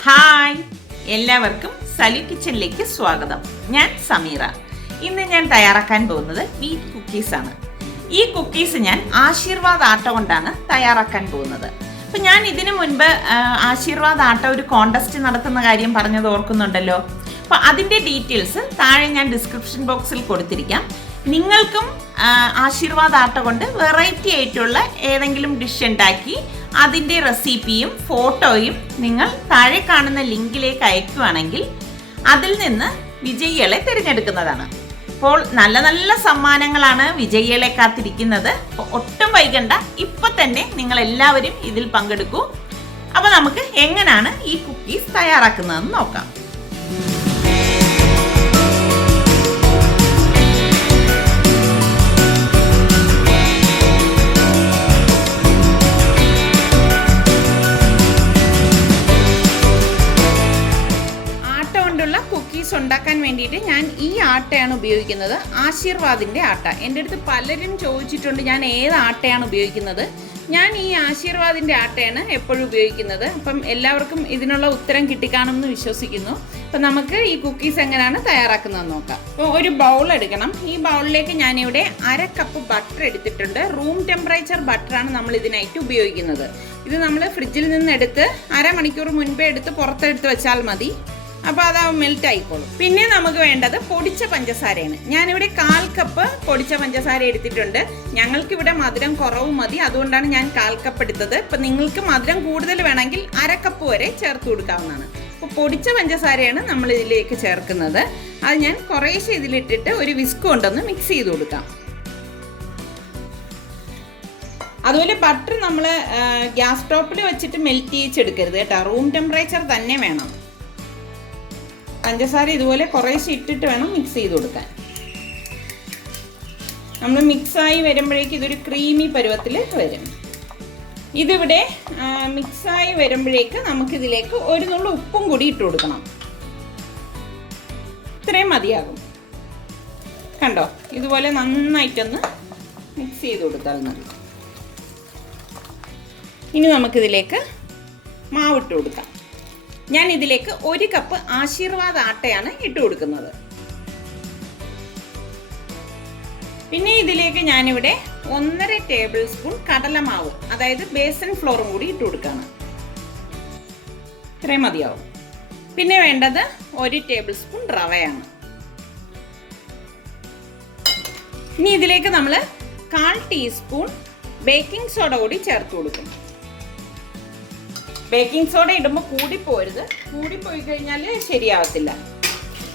Hi, എല്ലാവർക്കും സലു കിച്ചണിലേക്ക് സ്വാഗതം. ഞാൻ സമീറ. ഇന്ന് ഞാൻ തയ്യാറാക്കാൻ പോകുന്നത് വീറ്റ് കുക്കീസ് ആണ്. ഈ കുക്കീസ് ഞാൻ ആശീർവാദ് ആട്ട കൊണ്ടാണ് തയ്യാറാക്കാൻ പോകുന്നത്. അപ്പം ഞാൻ ഇതിനു മുൻപ് ആശീർവാദ് ആട്ട ഒരു കോണ്ടസ്റ്റ് നടത്തുന്ന കാര്യം പറഞ്ഞത് ഓർക്കുന്നുണ്ടല്ലോ. അപ്പോൾ അതിൻ്റെ ഡീറ്റെയിൽസ് താഴെ ഞാൻ ഡിസ്ക്രിപ്ഷൻ ബോക്സിൽ കൊടുത്തിരിക്കാം. നിങ്ങൾക്കും ആശീർവാദ് ആട്ട കൊണ്ട് വെറൈറ്റി ആയിട്ടുള്ള ഏതെങ്കിലും ഡിഷ് ഉണ്ടാക്കി അതിൻ്റെ റെസിപ്പിയും ഫോട്ടോയും നിങ്ങൾ താഴെ കാണുന്ന ലിങ്കിലേക്ക് അയക്കുകയാണെങ്കിൽ അതിൽ നിന്ന് വിജയികളെ തിരഞ്ഞെടുക്കുന്നതാണ്. അപ്പോൾ നല്ല നല്ല സമ്മാനങ്ങളാണ് വിജയികളെ കാത്തിരിക്കുന്നത്. ഒട്ടും വൈകണ്ട, ഇപ്പം തന്നെ നിങ്ങൾ എല്ലാവരും ഇതിൽ പങ്കെടുക്കൂ. അപ്പോൾ നമുക്ക് എങ്ങനെയാണ് ഈ കുക്കീസ് തയ്യാറാക്കുന്നതെന്ന് നോക്കാം. കുക്കീസ് ഉണ്ടാക്കാൻ വേണ്ടിയിട്ട് ഞാൻ ഈ ആട്ടയാണ് ഉപയോഗിക്കുന്നത്, ആശീർവാദിൻ്റെ ആട്ട. എൻ്റെ അടുത്ത് പലരും ചോദിച്ചിട്ടുണ്ട് ഞാൻ ഏത് ആട്ടയാണ് ഉപയോഗിക്കുന്നത്. ഞാൻ ഈ ആശീർവാദിൻ്റെ ആട്ടയാണ് എപ്പോഴും ഉപയോഗിക്കുന്നത്. അപ്പം എല്ലാവർക്കും ഇതിനുള്ള ഉത്തരം കിട്ടിക്കാണുമെന്ന് വിശ്വസിക്കുന്നു. അപ്പം നമുക്ക് ഈ കുക്കീസ് എങ്ങനെയാണ് തയ്യാറാക്കുന്നതെന്ന് നോക്കാം. അപ്പോൾ ഒരു ബൗൾ എടുക്കണം. ഈ ബൗളിലേക്ക് ഞാനിവിടെ 1/2 കപ്പ് ബട്ടർ എടുത്തിട്ടുണ്ട്. റൂം ടെമ്പറേച്ചർ ബട്ടറാണ് നമ്മൾ ഇതിനായിട്ട് ഉപയോഗിക്കുന്നത്. ഇത് നമ്മൾ ഫ്രിഡ്ജിൽ നിന്ന് എടുത്ത് അരമണിക്കൂർ മുൻപേ എടുത്ത് പുറത്തെടുത്ത് വെച്ചാൽ മതി. അപ്പോൾ അത് മെൽറ്റ് ആയിക്കോളും. പിന്നെ നമുക്ക് വേണ്ടത് പൊടിച്ച പഞ്ചസാരയാണ്. ഞാനിവിടെ 1/4 കപ്പ് പൊടിച്ച പഞ്ചസാര എടുത്തിട്ടുണ്ട്. ഞങ്ങൾക്കിവിടെ മധുരം കുറവ് മതി, അതുകൊണ്ടാണ് ഞാൻ 1/4 കപ്പ് എടുത്തത്. ഇപ്പം നിങ്ങൾക്ക് മധുരം കൂടുതൽ വേണമെങ്കിൽ 1/2 കപ്പ് വരെ ചേർത്ത് കൊടുക്കാവുന്നതാണ്. അപ്പോൾ പൊടിച്ച പഞ്ചസാരയാണ് നമ്മൾ ഇതിലേക്ക് ചേർക്കുന്നത്. അത് ഞാൻ കുറേശ്ശെ ഇതിലിട്ടിട്ട് ഒരു വിസ്ക് കൊണ്ടൊന്ന് മിക്സ് ചെയ്ത് കൊടുക്കാം. അതുപോലെ ബട്ടർ നമ്മൾ ഗ്യാസ് സ്റ്റോപ്പിൽ വെച്ചിട്ട് മെൽറ്റ് ചെയ്യിച്ചെടുക്കരുത് കേട്ടോ. റൂം ടെമ്പറേച്ചർ തന്നെ വേണം. പഞ്ചസാര ഇതുപോലെ കുറേശ്ശെ ഇട്ടിട്ട് വേണം മിക്സ് ചെയ്ത് കൊടുക്കാൻ. നമ്മൾ മിക്സായി വരുമ്പോഴേക്കും ഇതൊരു ക്രീമി പരുവത്തിൽ വരും. ഇതിവിടെ മിക്സായി വരുമ്പോഴേക്ക് നമുക്കിതിലേക്ക് ഒരു നുള്ളു ഉപ്പും കൂടി ഇട്ട് കൊടുക്കണം. ഇത്രയും മതിയാകും. കണ്ടോ, ഇതുപോലെ നന്നായിട്ടൊന്ന് മിക്സ് ചെയ്ത് കൊടുത്താൽ മതി. ഇനി നമുക്കിതിലേക്ക് മാവിട്ട് കൊടുക്കാം. ഞാൻ ഇതിലേക്ക് 1 കപ്പ് ആശീർവാദ് ആട്ടയാണ് ഇട്ട് കൊടുക്കുന്നത്. പിന്നെ ഇതിലേക്ക് ഞാനിവിടെ 1.5 ടേബിൾ സ്പൂൺ കടലമാവ്, അതായത് ബേസൻ ഫ്ലോറും കൂടി ഇട്ട് കൊടുക്കുകയാണ്. ഇത്രയും മതിയാവും. പിന്നെ വേണ്ടത് 1 ടേബിൾ സ്പൂൺ റവയാണ്. ഇനി ഇതിലേക്ക് നമ്മൾ 1/4 ടീസ്പൂൺ ബേക്കിംഗ് സോഡ കൂടി ചേർത്ത് കൊടുക്കും. ബേക്കിംഗ് സോഡ ഇടുമ്പോൾ കൂടിപ്പോരുത്. കൂടിപ്പോയി കഴിഞ്ഞാൽ ശരിയാവത്തില്ല.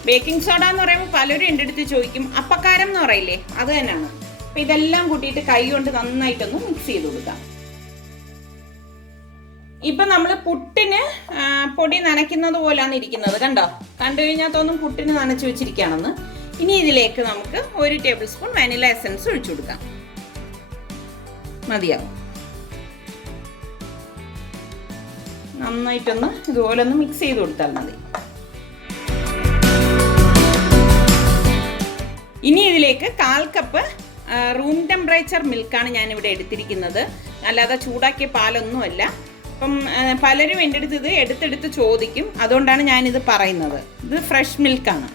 ബേക്കിംഗ് സോഡ എന്ന് പറയുമ്പോൾ പലരും എൻ്റെ അടുത്ത് ചോദിക്കും, അപ്പക്കാരം എന്ന് പറയില്ലേ, അത് തന്നെയാണ്. അപ്പം ഇതെല്ലാം കൂട്ടിയിട്ട് കൈ കൊണ്ട് നന്നായിട്ടൊന്ന് മിക്സ് ചെയ്ത് കൊടുക്കാം. ഇപ്പം നമ്മൾ പുട്ടിന് പൊടി നനയ്ക്കുന്നത് പോലെയാണ് ഇരിക്കുന്നത്. കണ്ടു കഴിഞ്ഞാൽ തോന്നും പുട്ടിന് നനച്ച് വെച്ചിരിക്കുകയാണെന്ന്. ഇനി ഇതിലേക്ക് നമുക്ക് 1 ടേബിൾ സ്പൂൺ വാനില എസൻസ് ഒഴിച്ചു കൊടുക്കാം. മതിയാവും. നന്നായിട്ടൊന്ന് ഇതുപോലെ ഒന്ന് മിക്സ് ചെയ്ത് കൊടുത്താൽ മതി. ഇനി ഇതിലേക്ക് 1/4 കപ്പ് റൂം ടെമ്പറേച്ചർ മിൽക്കാണ് ഞാനിവിടെ എടുത്തിരിക്കുന്നത്, അല്ലാതെ ചൂടാക്കിയ പാലൊന്നുമല്ല. അപ്പം പലരും എൻ്റെ അടുത്ത് ഇത് എടുത്തെടുത്ത് ചോദിക്കും, അതുകൊണ്ടാണ് ഞാനിത് പറയുന്നത്. ഇത് ഫ്രഷ് മിൽക്കാണ്.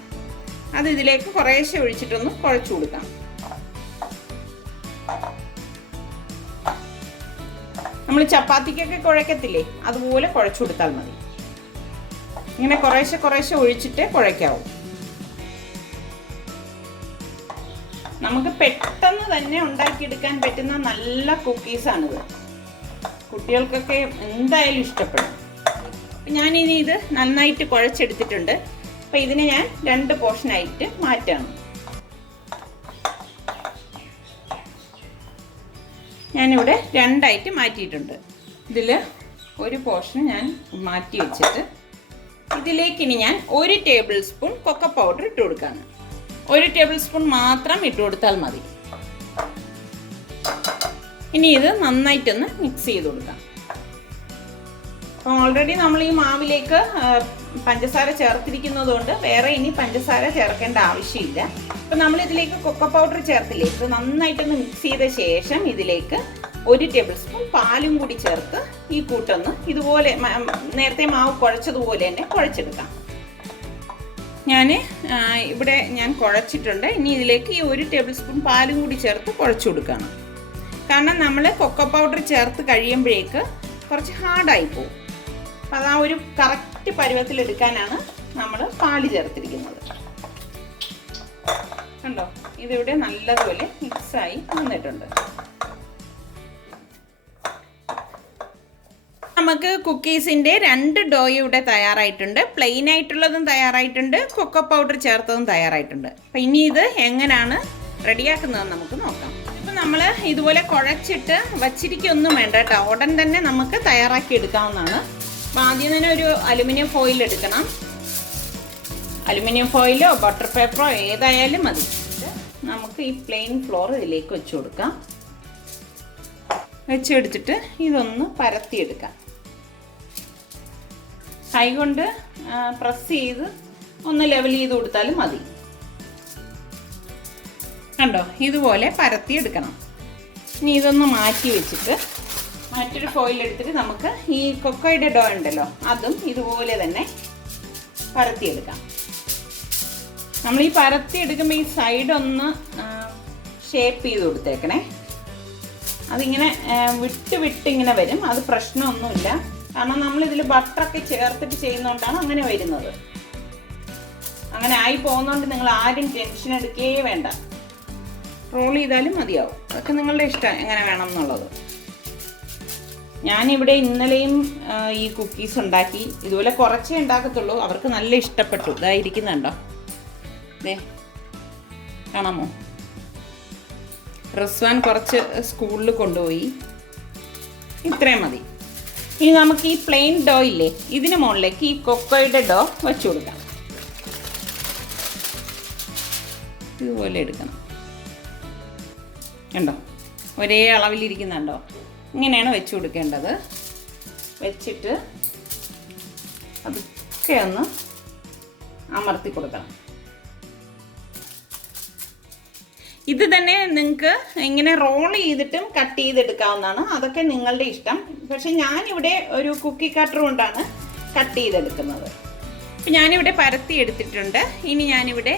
അത് ഇതിലേക്ക് കുറേശ്ശെ ഒഴിച്ചിട്ടൊന്ന് കുഴച്ചു കൊടുക്കാം. നമ്മൾ ചപ്പാത്തിക്കൊക്കെ കുഴക്കത്തില്ലേ, അതുപോലെ കുഴച്ചു കൊടുത്താൽ മതി. ഇങ്ങനെ കുറേശ്ശെ കുറേശ്ശെ ഒഴിച്ചിട്ട് കുഴയ്ക്കാവും. നമുക്ക് പെട്ടെന്ന് തന്നെ ഉണ്ടാക്കിയെടുക്കാൻ പറ്റുന്ന നല്ല കുക്കീസാണിത്. കുട്ടികൾക്കൊക്കെ എന്തായാലും ഇഷ്ടപ്പെടും. ഞാനിനി ഇത് നന്നായിട്ട് കുഴച്ചെടുത്തിട്ടുണ്ട്. അപ്പം ഇതിനെ ഞാൻ 2 പോർഷനായിട്ട് മാറ്റാണ്. ഞാനിവിടെ 2ആയിട്ട് മാറ്റിയിട്ടുണ്ട്. ഇതിൽ ഒരു പോർഷൻ ഞാൻ മാറ്റി വെച്ചിട്ട് ഇതിലേക്ക് ഇനി ഞാൻ 1 ടേബിൾ സ്പൂൺ കൊക്കോ പൗഡർ ഇട്ട് കൊടുക്കുകയാണ്. 1 ടേബിൾ സ്പൂൺ മാത്രം ഇട്ട് കൊടുത്താൽ മതി. ഇനി ഇത് നന്നായിട്ടൊന്ന് മിക്സ് ചെയ്ത് കൊടുക്കാം. അപ്പോൾ ഓൾറെഡി നമ്മൾ ഈ മാവിലേക്ക് പഞ്ചസാര ചേർത്തിരിക്കുന്നത് കൊണ്ട് വേറെ ഇനി പഞ്ചസാര ചേർക്കേണ്ട ആവശ്യമില്ല. അപ്പോൾ നമ്മൾ ഇതിലേക്ക് കൊക്കോ പൗഡർ ചേർത്തില്ലേ, ഇത് നന്നായിട്ടൊന്ന് മിക്സ് ചെയ്ത ശേഷം ഇതിലേക്ക് 1 ടേബിൾ സ്പൂൺ പാലും കൂടി ചേർത്ത് ഈ കൂട്ടൊന്ന് ഇതുപോലെ നേരത്തെ മാവ് കുഴച്ചതുപോലെ തന്നെ കുഴച്ചെടുക്കാം. ഇവിടെ ഞാൻ കുഴച്ചിട്ടുണ്ട്. ഇനി ഇതിലേക്ക് ഈ 1 ടേബിൾ സ്പൂൺ പാലും കൂടി ചേർത്ത് കുഴച്ചു കൊടുക്കണം. കാരണം നമ്മൾ കൊക്കോ പൗഡർ ചേർത്ത് കഴിയുമ്പോഴേക്ക് കുറച്ച് ഹാർഡായി പോകും. അപ്പം അത് ആ ഒരു കറക്റ്റ് പരുവത്തിലെടുക്കാനാണ് നമ്മൾ പാല് ചേർത്തിരിക്കുന്നത്. കണ്ടോ, ഇതിവിടെ നല്ലതുപോലെ മിക്സായി വന്നിട്ടുണ്ട്. നമുക്ക് കുക്കീസിൻ്റെ 2 ഡോ ഇവിടെ തയ്യാറായിട്ടുണ്ട്. പ്ലെയിൻ ആയിട്ടുള്ളതും തയ്യാറായിട്ടുണ്ട്, കൊക്കോ പൗഡർ ചേർത്തതും തയ്യാറായിട്ടുണ്ട്. അപ്പം ഇനി ഇത് എങ്ങനെയാണ് റെഡിയാക്കുന്നതെന്ന് നമുക്ക് നോക്കാം. ഇപ്പം നമ്മൾ ഇതുപോലെ കുഴച്ചിട്ട് വച്ചിരിക്കൊന്നും വേണ്ട കേട്ടോ, ഉടൻ തന്നെ നമുക്ക് തയ്യാറാക്കി എടുക്കാവുന്നതാണ്. അപ്പം ആദ്യം തന്നെ ഒരു അലുമിനിയം ഫോയിൽ എടുക്കണം. അലുമിനിയം ഫോയിലോ ബട്ടർ പേപ്പറോ ഏതായാലും മതി. നമുക്ക് ഈ പ്ലെയിൻ ഫ്ലോർ ഇതിലേക്ക് വെച്ച് കൊടുക്കാം. വെച്ചെടുത്തിട്ട് ഇതൊന്ന് പരത്തിയെടുക്കാം. കൈകൊണ്ട് പ്രസ് ചെയ്ത് ഒന്ന് ലെവൽ ചെയ്ത് കൊടുത്താലും മതി. കണ്ടോ, ഇതുപോലെ പരത്തിയെടുക്കണം. ഇനി ഇതൊന്ന് മാറ്റി വെച്ചിട്ട് മറ്റൊരു ഫോയിൽ എടുത്തിട്ട് നമുക്ക് ഈ കൊക്കോയുടെ ഡോ ഉണ്ടല്ലോ അതും ഇതുപോലെ തന്നെ പരത്തിയെടുക്കാം. നമ്മൾ ഈ പരത്തിയെടുക്കുമ്പോൾ ഈ സൈഡ് ഒന്ന് ഷേപ്പ് ചെയ്ത് കൊടുത്തേക്കണേ. അതിങ്ങനെ വിട്ട് ഇങ്ങനെ വരും. അത് പ്രശ്നമൊന്നുമില്ല, കാരണം നമ്മളിതിൽ ബട്ടറൊക്കെ ചേർത്തിട്ട് ചെയ്യുന്നതുകൊണ്ടാണ് അങ്ങനെ വരുന്നത്. അങ്ങനെ ആയി പോകുന്നതുകൊണ്ട് നിങ്ങൾ ആരും ടെൻഷൻ എടുക്കുകയേ വേണ്ട. റോൾ ചെയ്താലും മതിയാവും. അതൊക്കെ നിങ്ങളുടെ ഇഷ്ടം എങ്ങനെ വേണം എന്നുള്ളത്. ഞാനിവിടെ ഇന്നലെയും ഈ കുക്കീസ് ഉണ്ടാക്കി. ഇതുപോലെ കുറച്ചേ ഉണ്ടാക്കത്തുള്ളൂ. അവർക്ക് നല്ല ഇഷ്ടപ്പെട്ടു. ഇതായിരിക്കുന്നുണ്ടോ, ദേ കാണാമോ? റിസ്വാൻ കുറച്ച് സ്കൂളിൽ കൊണ്ടുപോയി. ഇത്രയും മതി. ഇനി നമുക്ക് ഈ പ്ലെയിൻ ഡോ ഇല്ലേ, ഇതിന് മുകളിലേക്ക് ഈ കൊക്കോയുടെ ഡോ വെച്ച് കൊടുക്കാം. ഇതുപോലെ എടുക്കണം. കണ്ടോ, ഒരേ അളവിലിരിക്കുന്നുണ്ടോ? ഇങ്ങനെയാണ് വെച്ച് കൊടുക്കേണ്ടത്. വെച്ചിട്ട് അതൊക്കെ ഒന്ന് അമർത്തി കൊടുക്കണം. ഇത് തന്നെ നിങ്ങൾക്ക് ഇങ്ങനെ റോൾ ചെയ്തിട്ടും കട്ട് ചെയ്തെടുക്കാവുന്നതാണ്. അതൊക്കെ നിങ്ങളുടെ ഇഷ്ടം. പക്ഷെ ഞാനിവിടെ ഒരു കുക്കി കട്ടർ കൊണ്ടാണ് കട്ട് ചെയ്തെടുക്കുന്നത്. അപ്പം ഞാനിവിടെ പരത്തി എടുത്തിട്ടുണ്ട്. ഇനി ഞാനിവിടെ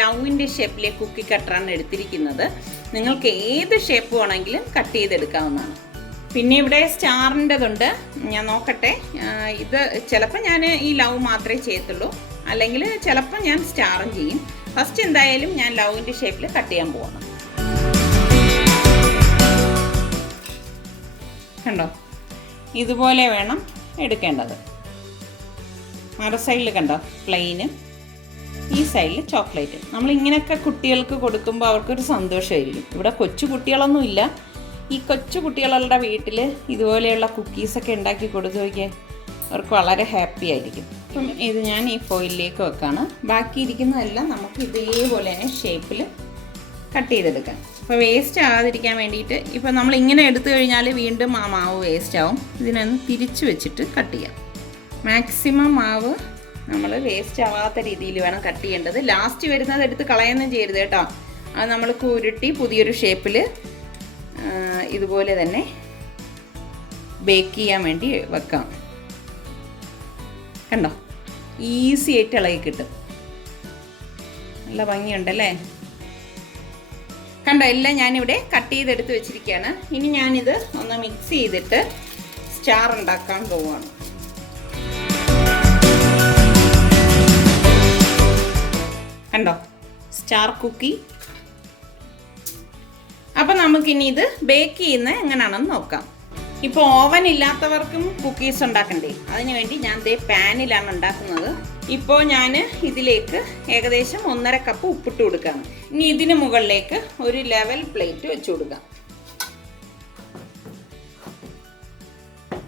ലവിൻ്റെ ഷേപ്പിലെ കുക്കി കട്ടറാണ് എടുത്തിരിക്കുന്നത്. നിങ്ങൾക്ക് ഏത് ഷേപ്പ് വേണമെങ്കിലും കട്ട് ചെയ്തെടുക്കാവുന്നതാണ്. പിന്നെ ഇവിടെ സ്റ്റാറിൻ്റെതുണ്ട്. ഞാൻ നോക്കട്ടെ. ഇത് ചിലപ്പോൾ ഞാൻ ഈ ലവ് മാത്രമേ ചെയ്യത്തുള്ളൂ, അല്ലെങ്കിൽ ചിലപ്പോൾ ഞാൻ സ്റ്റാറും ചെയ്യും. ഫസ്റ്റ് എന്തായാലും ഞാൻ ലവിൻ്റെ ഷേപ്പിൽ കട്ട് ചെയ്യാൻ പോകണം. കണ്ടോ, ഇതുപോലെ വേണം എടുക്കേണ്ടത്. മറു സൈഡിൽ കണ്ടോ പ്ലെയിന്, ഈ സൈഡിൽ ചോക്ലേറ്റ്. നമ്മളിങ്ങനെയൊക്കെ കുട്ടികൾക്ക് കൊടുക്കുമ്പോൾ അവർക്കൊരു സന്തോഷമായിരിക്കും. ഇവിടെ കൊച്ചു കുട്ടികളൊന്നും ഇല്ല. ഈ കൊച്ചു കുട്ടികളുടെ വീട്ടിൽ ഇതുപോലെയുള്ള കുക്കീസൊക്കെ ഉണ്ടാക്കി കൊടുത്തു നോക്കിയാൽ അവർക്ക് വളരെ ഹാപ്പി ആയിരിക്കും. അപ്പം ഇത് ഞാൻ ഈ ഫോയിലിലേക്ക് വെക്കാണ്. ബാക്കി ഇരിക്കുന്നതെല്ലാം നമുക്ക് ഇതേപോലെ തന്നെ ഷേപ്പിൽ കട്ട് ചെയ്തെടുക്കാം. അപ്പോൾ വേസ്റ്റ് ആകാതിരിക്കാൻ വേണ്ടിയിട്ട് ഇപ്പോൾ നമ്മളിങ്ങനെ എടുത്തു കഴിഞ്ഞാൽ വീണ്ടും ആ മാവ് വേസ്റ്റ് ആവും. ഇതിനൊന്ന് തിരിച്ച് വെച്ചിട്ട് കട്ട് ചെയ്യാം. മാക്സിമം മാവ് നമ്മൾ വേസ്റ്റ് ആവാത്ത രീതിയിൽ വേണം കട്ട് ചെയ്യേണ്ടത്. ലാസ്റ്റ് വരുന്നത് എടുത്ത് കളയൊന്നും ചെയ്യരുത് കേട്ടോ. അത് നമ്മൾ ഉരുട്ടി പുതിയൊരു ഷേപ്പിൽ ഇതുപോലെ തന്നെ ബേക്ക് ചെയ്യാൻ വേണ്ടി വെക്കാം. കണ്ടോ, ഈസി ആയിട്ട് ഇളകി കിട്ടും. നല്ല ഭംഗിയുണ്ടല്ലേ? കണ്ടോ, എല്ലാം ഞാനിവിടെ കട്ട് ചെയ്തെടുത്ത് വെച്ചിരിക്കുകയാണ്. ഇനി ഞാനിത് ഒന്ന് മിക്സ് ചെയ്തിട്ട് സ്റ്റാർ ഉണ്ടാക്കാൻ പോവുകയാണ്. കണ്ടോ, സ്റ്റാർ കുക്കി. അപ്പം നമുക്കിനി ഇത് ബേക്ക് ചെയ്യുന്നത് എങ്ങനെയാണെന്ന് നോക്കാം. ഇപ്പോൾ ഓവൻ ഇല്ലാത്തവർക്കും കുക്കീസ് ഉണ്ടാക്കണ്ടേ? അതിന് വേണ്ടി ഞാൻ പാനിലാണ് ഉണ്ടാക്കുന്നത്. ഇപ്പോൾ ഞാൻ ഇതിലേക്ക് ഏകദേശം 1.5 കപ്പ് ഉപ്പിട്ട് കൊടുക്കുകയാണ്. ഇനി ഇതിന് മുകളിലേക്ക് ഒരു ലെവൽ പ്ലേറ്റ് വെച്ച് കൊടുക്കാം.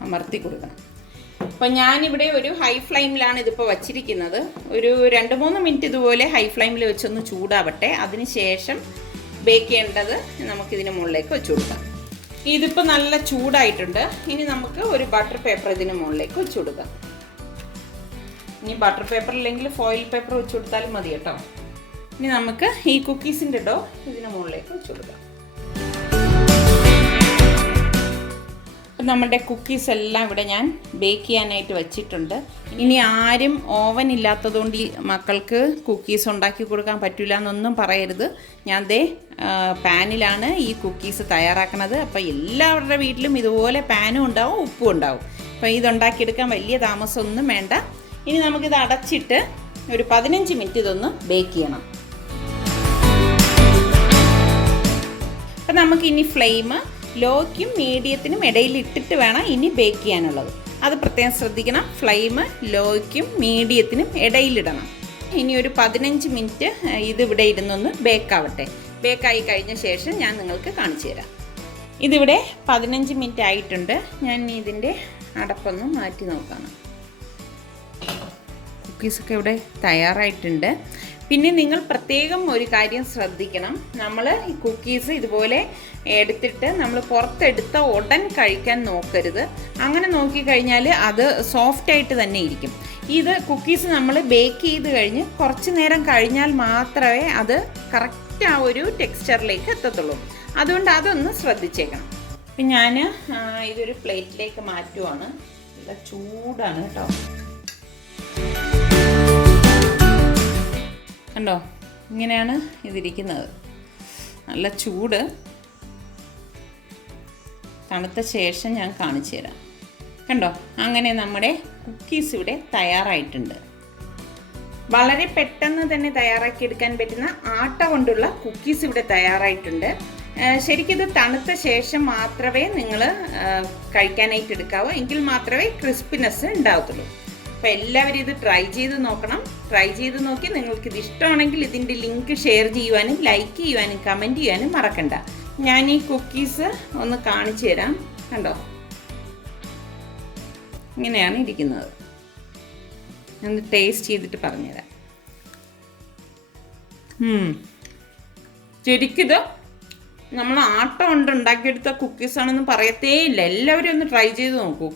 അമർത്തി കൊടുക്കാം. അപ്പോൾ ഞാനിവിടെ ഒരു ഹൈ ഫ്ലെയിമിലാണ് ഇതിപ്പോൾ വച്ചിരിക്കുന്നത്. ഒരു 2-3 മിനിറ്റ് ഇതുപോലെ ഹൈ ഫ്ലെയിമിൽ വെച്ചൊന്ന് ചൂടാവട്ടെ. അതിന് ശേഷം ബേക്ക് ചെയ്യേണ്ടത് നമുക്കിതിന് മുകളിലേക്ക് വെച്ച് കൊടുക്കാം. ഇതിപ്പോൾ നല്ല ചൂടായിട്ടുണ്ട്. ഇനി നമുക്ക് ഒരു ബട്ടർ പേപ്പർ ഇതിന് മുകളിലേക്ക് വെച്ച് കൊടുക്കാം. ഇനി ബട്ടർ പേപ്പർ ഇല്ലെങ്കിൽ ഫോയിൽ പേപ്പർ വെച്ച് കൊടുത്താലും മതി കേട്ടോ. ഇനി നമുക്ക് ഈ കുക്കീസിൻ്റെ ഡോ ഇതിന് മുകളിലേക്ക് വെച്ച് കൊടുക്കാം. അപ്പം നമ്മുടെ കുക്കീസ് എല്ലാം ഇവിടെ ഞാൻ ബേക്ക് ചെയ്യാനായിട്ട് വെച്ചിട്ടുണ്ട്. ഇനി ആരും ഓവൻ ഇല്ലാത്തതുകൊണ്ട് ഈ മക്കൾക്ക് കുക്കീസ് ഉണ്ടാക്കി കൊടുക്കാൻ പറ്റില്ല എന്നൊന്നും പറയരുത്. ഞാൻ പാനിലാണ് ഈ കുക്കീസ് തയ്യാറാക്കുന്നത്. അപ്പോൾ എല്ലാവരുടെ വീട്ടിലും ഇതുപോലെ പാനും ഉണ്ടാവും, ഉപ്പും ഉണ്ടാവും. അപ്പോൾ ഇതുണ്ടാക്കിയെടുക്കാൻ വലിയ താമസമൊന്നും വേണ്ട. ഇനി നമുക്കിത് അടച്ചിട്ട് ഒരു 15 മിനിറ്റ് ഇതൊന്ന് ബേക്ക് ചെയ്യണം. അപ്പം നമുക്കിനി ഫ്ലെയിം ലോയ്ക്കും മീഡിയത്തിനും ഇടയിൽ ഇട്ടിട്ട് വേണം ഇനി ബേക്ക് ചെയ്യാനുള്ളത്. അത് പ്രത്യേകം ശ്രദ്ധിക്കണം. ഫ്ലെയിം ലോയ്ക്കും മീഡിയത്തിനും ഇടയിലിടണം. ഇനി ഒരു 15 മിനിറ്റ് ഇതിവിടെ ഇരുന്നൊന്ന് ബേക്കാവട്ടെ. ബേക്കായി കഴിഞ്ഞ ശേഷം ഞാൻ നിങ്ങൾക്ക് കാണിച്ചു തരാം. ഇതിവിടെ 15 മിനിറ്റ് ആയിട്ടുണ്ട്. ഞാൻ ഇതിൻ്റെ അടപ്പൊന്ന് മാറ്റി നോക്കാം. കുക്കീസൊക്കെ ഇവിടെ തയ്യാറായിട്ടുണ്ട്. പിന്നെ നിങ്ങൾ പ്രത്യേകം ഒരു കാര്യം ശ്രദ്ധിക്കണം. നമ്മൾ ഈ കുക്കീസ് ഇതുപോലെ എടുത്തിട്ട് നമ്മൾ പുറത്തെടുത്ത ഉടൻ കഴിക്കാൻ നോക്കരുത്. അങ്ങനെ നോക്കിക്കഴിഞ്ഞാൽ അത് സോഫ്റ്റായിട്ട് തന്നെ ഇരിക്കും. ഇത് കുക്കീസ് നമ്മൾ ബേക്ക് ചെയ്ത് കഴിഞ്ഞ് കുറച്ച് നേരം കഴിഞ്ഞാൽ മാത്രമേ അത് കറക്റ്റ് ആ ഒരു ടെക്സ്ചറിലേക്ക് എത്തത്തുള്ളൂ. അതുകൊണ്ട് അതൊന്ന് ശ്രദ്ധിച്ചേക്കണം. അപ്പം ഞാൻ ഇതൊരു പ്ലേറ്റിലേക്ക് മാറ്റുവാണ്. നല്ല ചൂടാണ് കേട്ടോ. കണ്ടോ, ഇങ്ങനെയാണ് ഇതിരിക്കുന്നത്. നല്ല ചൂട്. തണുത്ത ശേഷം ഞാൻ കാണിച്ചു തരാം. കണ്ടോ, അങ്ങനെ നമ്മുടെ കുക്കീസ് ഇവിടെ തയ്യാറായിട്ടുണ്ട്. വളരെ പെട്ടെന്ന് തന്നെ തയ്യാറാക്കിയെടുക്കാൻ പറ്റുന്ന ആട്ട കൊണ്ടുള്ള കുക്കീസ് ഇവിടെ തയ്യാറായിട്ടുണ്ട്. ശരിക്കും ഇത് തണുത്ത ശേഷം മാത്രമേ നിങ്ങൾ കഴിക്കാനായിട്ട് എടുക്കാവൂ. എങ്കിൽ മാത്രമേ ക്രിസ്പിനെസ് ഉണ്ടാവത്തുള്ളൂ. അപ്പോൾ എല്ലാവരും ഇത് ട്രൈ ചെയ്ത് നോക്കണം. ട്രൈ ചെയ്ത് നോക്കി നിങ്ങൾക്കിത് ഇഷ്ടമാണെങ്കിൽ ഇതിൻ്റെ ലിങ്ക് ഷെയർ ചെയ്യുവാനും ലൈക്ക് ചെയ്യുവാനും കമൻറ്റ് ചെയ്യാനും മറക്കണ്ട. ഞാൻ ഈ കുക്കീസ് ഒന്ന് കാണിച്ചു തരാം. കണ്ടോ, ഇങ്ങനെയാണ് ഇരിക്കുന്നത്. ഒന്ന് ടേസ്റ്റ് ചെയ്തിട്ട് പറഞ്ഞുതരാം. ശരിക്കിത് നമ്മൾ ആട്ട കൊണ്ട് ഉണ്ടാക്കിയെടുത്ത കുക്കീസാണെന്ന് പറയത്തേ ഇല്ല. എല്ലാവരും ഒന്ന് ട്രൈ ചെയ്ത് നോക്കൂ.